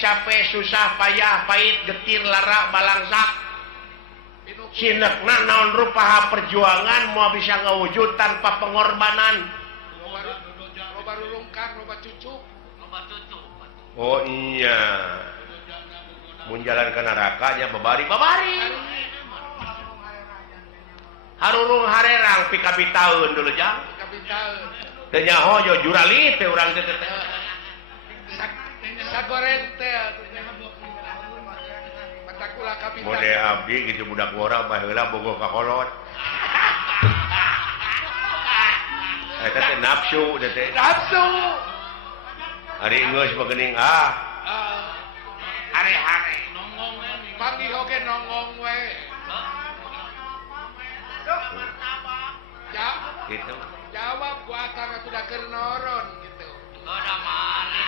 capek susah payah pahit getir lara balangsak sinekna naon rupa perjuangan mau bisa ngawujud tanpa pengorbanan oh iya menjalankan nerakanya babari harurung harerang pikapi tahun dulu jang teu nyaho yo jurali teh urang teh sagoreng teh matakula kapital mode abdi gitu budak ngora baheula bogoh ka kolot eta teh nafsu teh nafsu ari geus begening hare-hare nongong panggih oge nongong we gitu jawab gua karena sudah kernoron gitu. Udah mana?